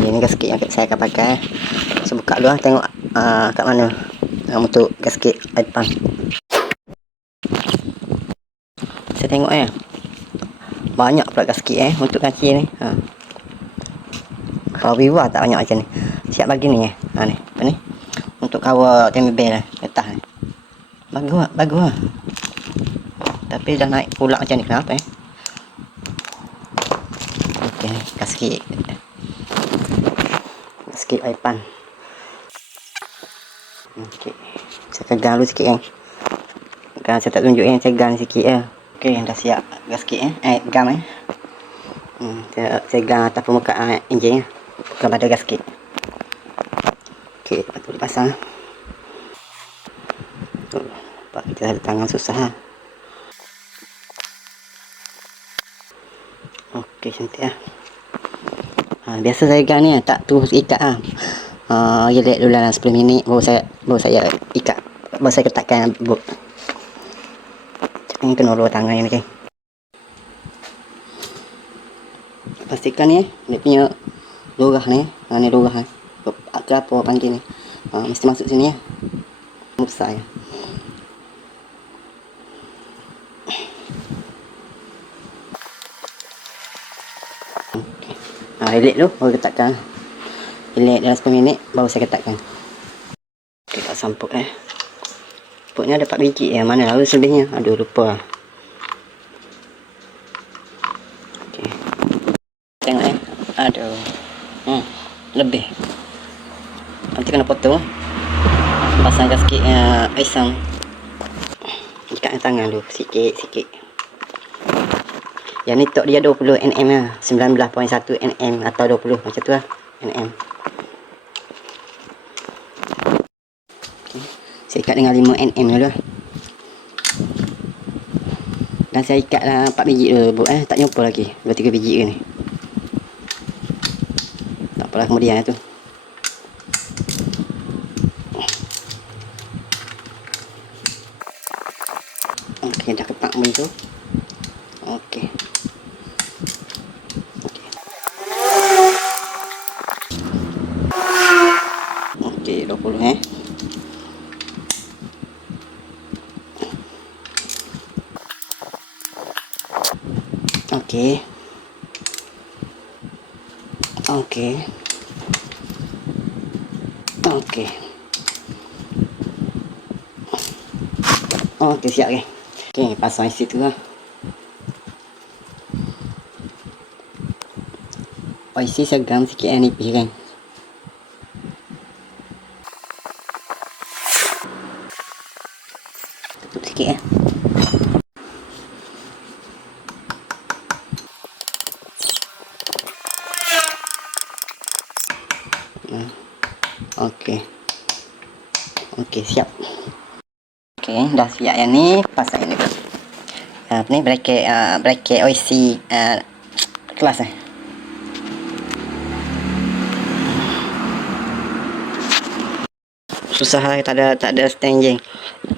Ini gasket yang saya akan pakai. Saya buka dulu tengok kat mana untuk gasket air pump. Saya tengok banyak pula gasket untuk kaki ni. Kalau Viva tak banyak macam ni. Siap bagi ni ni. Apa ni? Untuk cover table bell atas ni. Bagus. Tapi dah naik pula macam ni, kenapa Okey, gasket air pump. Okey. Saya pegang dulu sikit kan saya tak tunjuk saya pegang sikit Okey, dah siap gasket gam saya pegang atas permukaan enjin kepada gasket. Okey, patut dipasang. Nampak kita ada tangan susah Okey, cantik biasa saya pegang ni tak terus ikat relax dulu dalam 10 minit baru saya ikat, baru saya ketatkan bolt. Ini kena dua tangan ni pastikan dia punya lorah ni lorah ke apa panggil ni mesti masuk sini besar relax dulu baru ketatkan. Relax dalam 10 minit baru saya ketatkan. Okey, tak samput Putnya ada 4 biji mana lalu selebihnya, aduh lupa. Okey, tengok aduh lebih, nanti kena potong pasang gasket isang. Ikat tangan dulu sikit. Yang ni tok dia 20 nm 19.1 nm atau 20 macam tu nm. Okay. Saya ikat dengan 5 nm dulu dan saya ikat 4 biji dulu tak nyumpul lagi 2-3 biji ke ni, tak apalah kemudian tu. Okey, dah kepak benda tu. Okey, okey 20 Okey. Okey, siap Okey, pasang isi tu isi segam sikit nipis tutup sikit Okey, siap. Okey, dah siap yang ni, pasang ini dulu. Ni bracket OIC kelas susah tak ada stand jeng.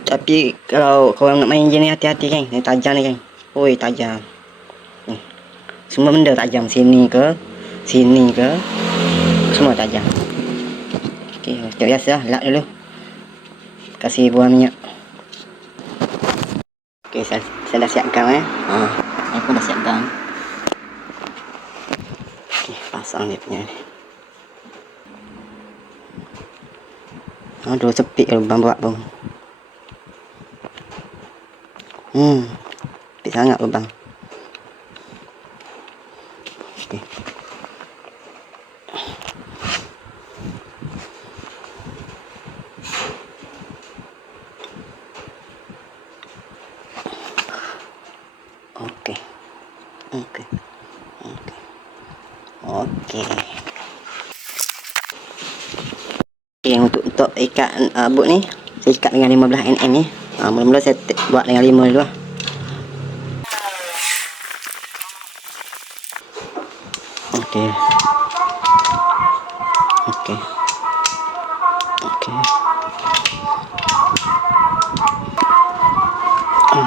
Tapi kalau korang nak main jeng ni hati-hati ni tajam ni oi tajam. Semua benda tajam, sini ke semua tajam. Okey, macam biasa lap dulu, kasih buang minyak. Okey, saya dah siapkan saya pun dah siapkan. Okey, pasang dia punya ni. Aduh, sepit lubang buat pun. Sepit sangat lubang. Okey. Okey, untuk ikat boot ni saya ikat dengan 15 nm ni. Mula-mula saya buat dengan 5 dulu Okey.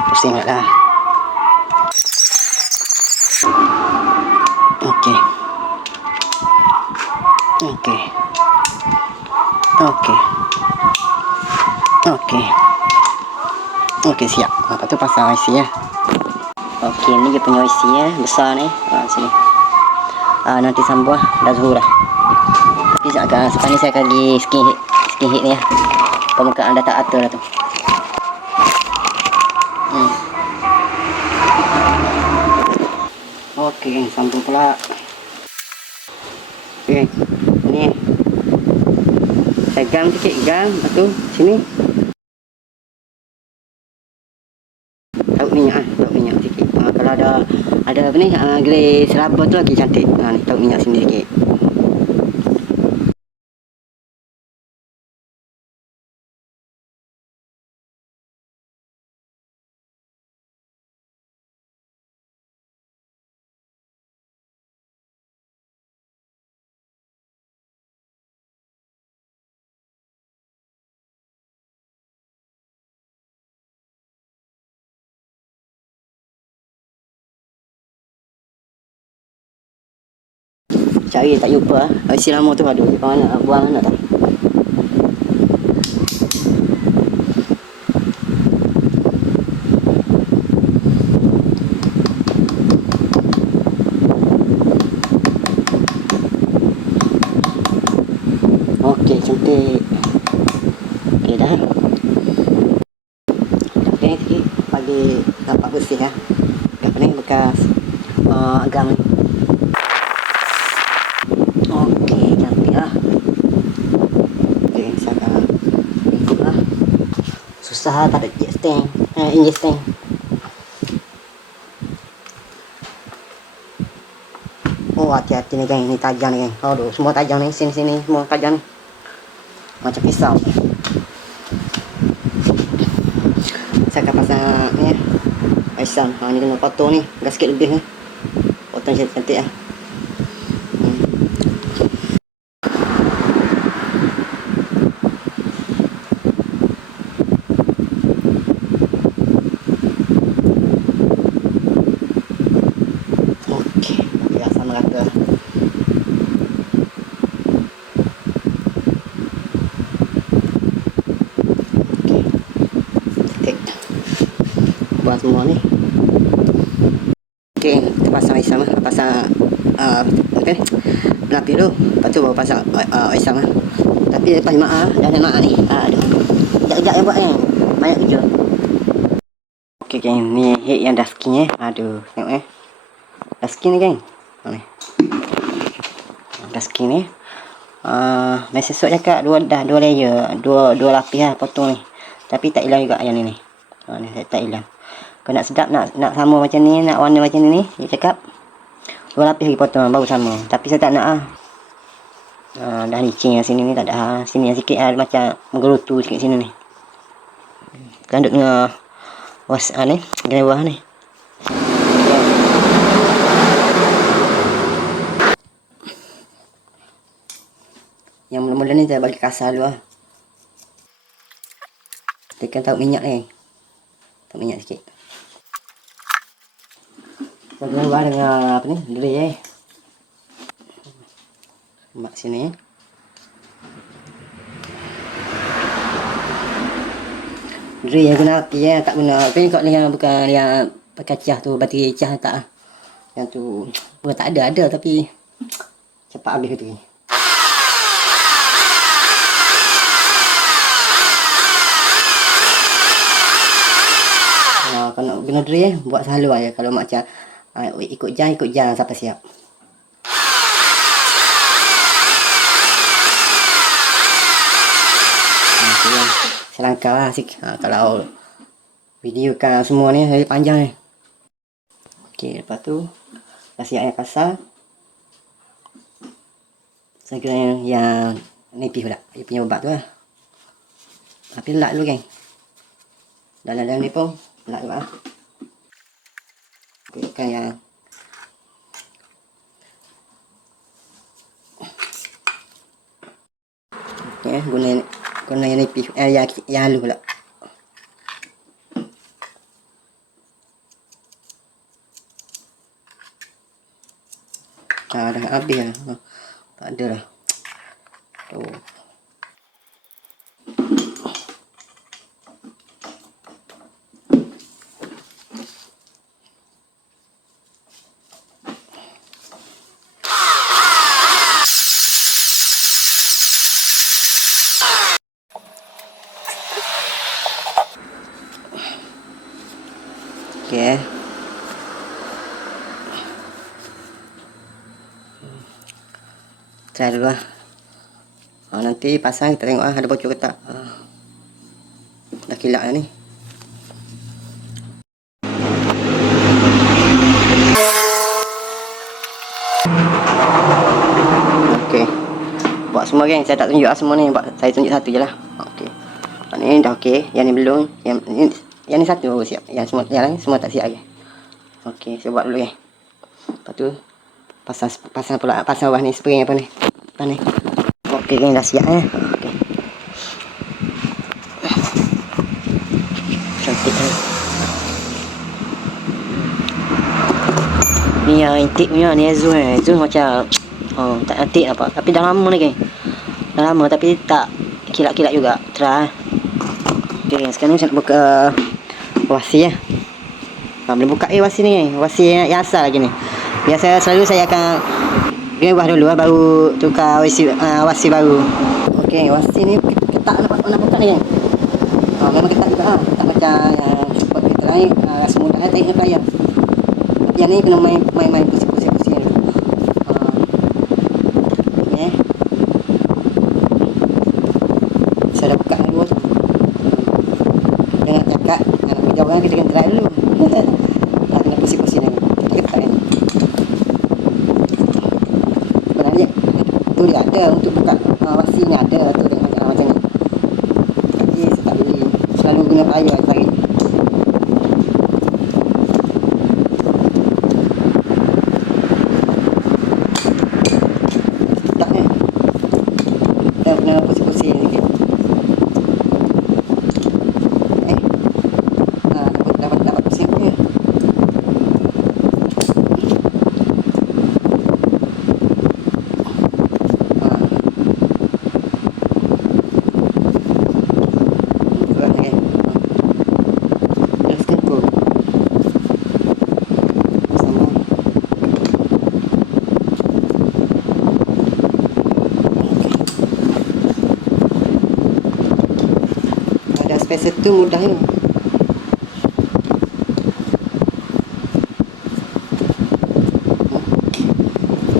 Pusing dah. Okey. Okey. Okey. Okey. Okey, siap. Lepas tu pasang IC ya. Okey, ni dia punya IC ya, besar ni. Sini. Nanti sambung dah zuhur dah. Tapi sekarang ni saya akan pergi skin hit ni ya. Permukaan dah tak atur dah tu. Okey, sambung pula. Okey, ni. Saya gang sikit, lepas tu sini. Tahu minyak sikit. Kalau ada apa ni, glaze rubber tu lagi cantik. Ni tahu minyak sini sikit. Cari tak jumpa IC lama tu, aduh, di mana buang mana tak. Okey, cantik. Okey dah. Okey, sikit bagi nampak bersih ya. Apa ni bekas agam ni. Okey, cantik lah. Okey, saya akan ikut lah. Susah tak ada jet stand, engine stand. Oh, hati-hati ni geng, ni tajam ni geng. Aduh, semua tajam ni, sini-sini semua tajam ni. Macam pisau. Saya akan pasang ni ya. Aisan, ni kena potong ni, gasket lebih ni. Potong cantik lah. Okey, biar sama rata. Buat semua ni. Okey, kita pasang air sama, pasang okey. Pelapis dulu, lepas tu baru pasang air sama. Tapi lepas mak dah ada mak ni. Aduh. Sekejap yang buat kan. Banyak kerja. Okey geng, ni head yang dah skin Aduh, tengok dah skin ni geng. Ni. Dah skin ni. Mesej sok cakap dua layer, dua lapis lah potong ni. Tapi tak hilang juga yang ni. Ni tak hilang. Kalau nak sedap, nak sama macam ni, nak warna macam ni, dia cakap dua lapis lagi potong baru sama. Tapi saya tak nak dah licin yang sini ni tak ada. Sini yang sikit macam menggerutu sikit sini ni. Kan duk tengah ni, gelewah ni. Yang mula-mula ni saya bagi kasar dulu lah. Tekan tahu minyak ni. Tahu minyak sikit. Kita gelewah dengan apa ni, duri mak sini. Duri yang guna api tak guna apa ni, kau yang bukan yang pakai cah tu, bati cah tak lah. Yang tu bukan tak ada tapi cepat habis tu. Kalau nak guna duri buat selalu aja. Kalau macam ikut jam sampai siap. Selangkah lah sikit. Kalau video kan semua ni lebih panjang ni. Okey, lepas tu dah siap yang kasar. Saya kira yang nipis pula. Dia punya ubat tu lah. Tapi lak dulu geng. Dalam ni pun lak dulu lah. Ikutkan yang okey, guna yang nipis, yang halus pula. Dah habis lah. Tak ada dah. Tu. Okey. Try dulu lah. Nanti pasang kita tengok ada bocor ke tak. Dah kilap dah ni. Okey. Buat semua geng, saya tak tunjuk lah semua ni. Saya tunjuk satu je lah. Okey. Ni dah okey, yang ni belum. Yang ni satu baru siap. Yang lain semua tak siap lagi. Okey, saya buat dulu geng. Lepas tu pasang bawah ni spring apa ni. Apa ni. Okey geng, dah siap Okey. Cantik ni yang intik punya ni zoom zoom macam tak cantik apa, tapi dah lama ni geng. Dah lama tapi tak kilap-kilap juga. Try. Okey, sekarang ni saya nak buka wasi boleh buka wasi ni geng. Wasi yang asal lagi ni. Biasa selalu saya akan ubah dulu baru tukar wasi baru. Okey, wasi ni ketak nak buka ni geng. Memang ketak juga tak macam yang spot kita lain rasa mudah tak ingat payah. Yang ni kena main pusing dulu. Okey. Saya dah buka dulu tu. Jangan cakap nak jauh kan, kita kena try dulu. Tak kena pusing lagi. Kita ketak kan. Sebenarnya tu dia ada untuk buka wasi ni ada tu tengok macam ni. Tapi saya tak beli. Selalu guna payah cari. Tak kan? Kita kena pusing sikit. Dapat pusing punya. Spacer tu mudah ni.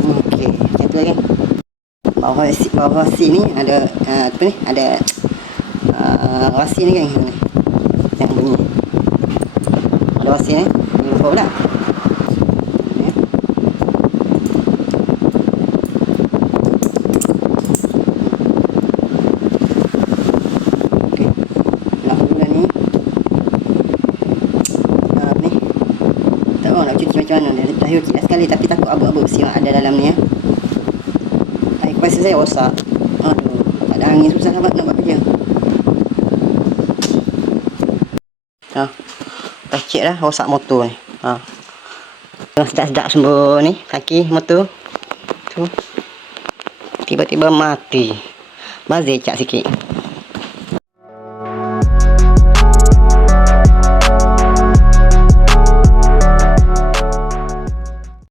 Okey, macam tu lagi. Bawah wasi ni ada apa ni? Ada wasi ni kan. Yang bunyi. Ada wasi ni. Info pula. Nak cuci macam mana dia dah cuci sekali tapi takut abu-abu besi ada dalam ni air kompresor saya rosak. Aduh, tak ada angin, susah nak buat kerja. Dah cek dah rosak motor ni. Sedap-sedap semua ni kaki motor tu tiba-tiba mati. Bazir cak sikit.